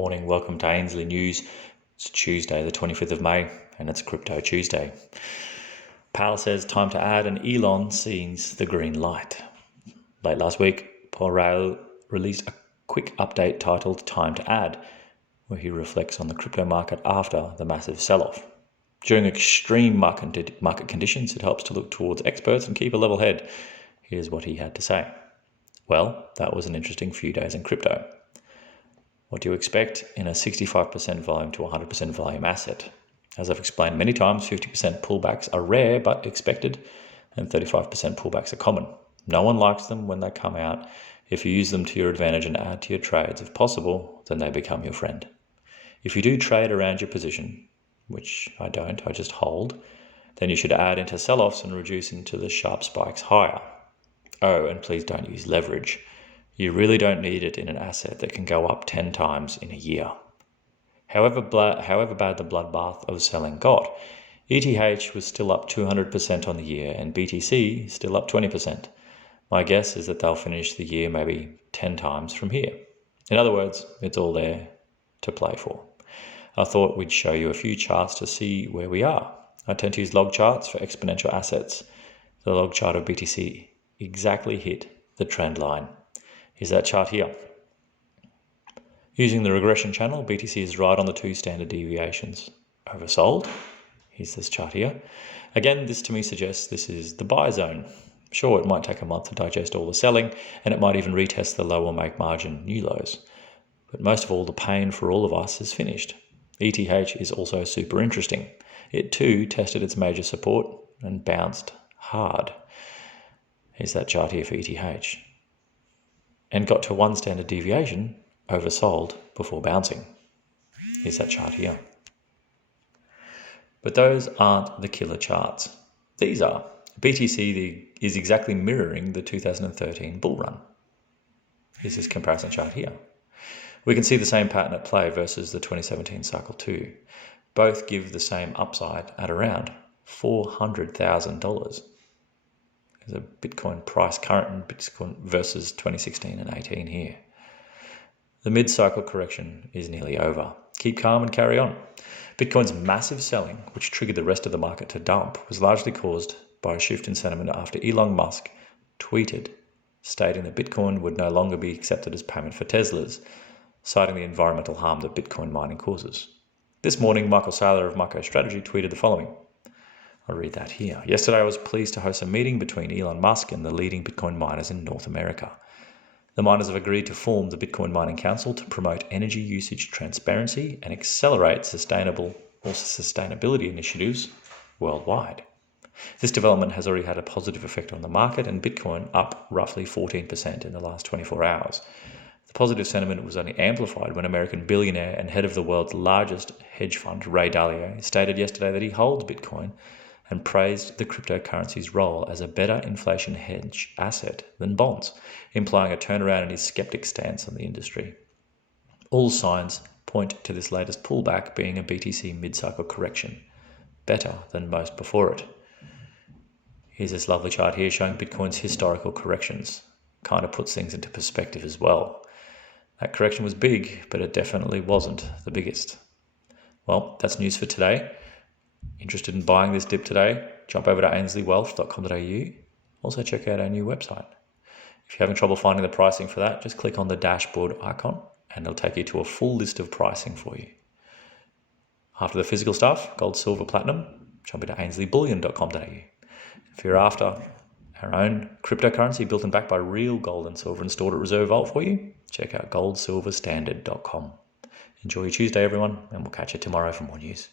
morning. Welcome to Ainsley News. It's Tuesday, the 25th of May, and it's Crypto Tuesday. Powell says time to add, and Elon sees the green light. Late last week, Raoul released a quick update titled Time to Add, where he reflects on the crypto market after the massive sell-off. During extreme market conditions, it helps to look towards experts and keep a level head. Here's what he had to say. Well, that was an interesting few days in crypto. What do you expect in a 65% volume to 100% volume asset? As I've explained many times, 50% pullbacks are rare but expected, and 35% pullbacks are common. No one likes them when they come out. If you use them to your advantage and add to your trades, if possible, then they become your friend. If you do trade around your position, which I don't, I just hold, then you should add into sell-offs and reduce into the sharp spikes higher. Oh, and please don't use leverage. You really don't need it in an asset that can go up 10 times in a year. However bad the bloodbath of selling got, ETH was still up 200% on the year and BTC still up 20%. My guess is that they'll finish the year maybe 10 times from here. In other words, it's all there to play for. I thought we'd show you a few charts to see where we are. I tend to use log charts for exponential assets. The log chart of BTC exactly hit the trend line. Here's that chart here. Using the regression channel, BTC is right on the 2 standard deviations. Oversold. Here's this chart here. Again, this to me suggests this is the buy zone. Sure, it might take a month to digest all the selling, and it might even retest the low or make margin new lows. But most of all, the pain for all of us is finished. ETH is also super interesting. It too tested its major support and bounced hard. Here's that chart here for ETH. And got to 1 standard deviation, oversold before bouncing. Here's that chart here. But those aren't the killer charts. These are. BTC is exactly mirroring the 2013 bull run. Here's this comparison chart here. We can see the same pattern at play versus the 2017 cycle too. Both give the same upside at around $400,000. There's a Bitcoin price current in Bitcoin versus 2016 and 18 here. The mid-cycle correction is nearly over. Keep calm and carry on. Bitcoin's massive selling, which triggered the rest of the market to dump, was largely caused by a shift in sentiment after Elon Musk tweeted, stating that Bitcoin would no longer be accepted as payment for Teslas, citing the environmental harm that Bitcoin mining causes. This morning, Michael Saylor of MicroStrategy tweeted the following. I'll read that here. Yesterday, I was pleased to host a meeting between Elon Musk and the leading Bitcoin miners in North America. The miners have agreed to form the Bitcoin Mining Council to promote energy usage transparency and accelerate sustainability initiatives worldwide. This development has already had a positive effect on the market, and Bitcoin up roughly 14% in the last 24 hours. The positive sentiment was only amplified when American billionaire and head of the world's largest hedge fund, Ray Dalio, stated yesterday that he holds Bitcoin and praised the cryptocurrency's role as a better inflation hedge asset than bonds, implying a turnaround in his skeptic stance on the industry. All signs point to this latest pullback being a BTC mid-cycle correction, better than most before it. Here's this lovely chart here showing Bitcoin's historical corrections. Kind of puts things into perspective as well. That correction was big, but it definitely wasn't the biggest. Well, that's news for today. Interested in buying this dip today? Jump over to ainsleywealth.com.au. Also check out our new website. If you're having trouble finding the pricing for that, just click on the dashboard icon and it'll take you to a full list of pricing for you. After the physical stuff, gold, silver, platinum, jump into ainsleyBullion.com.au. If you're after our own cryptocurrency built and backed by real gold and silver and stored at Reserve Vault for you, check out goldsilverstandard.com. Enjoy your Tuesday, everyone, and we'll catch you tomorrow for more news.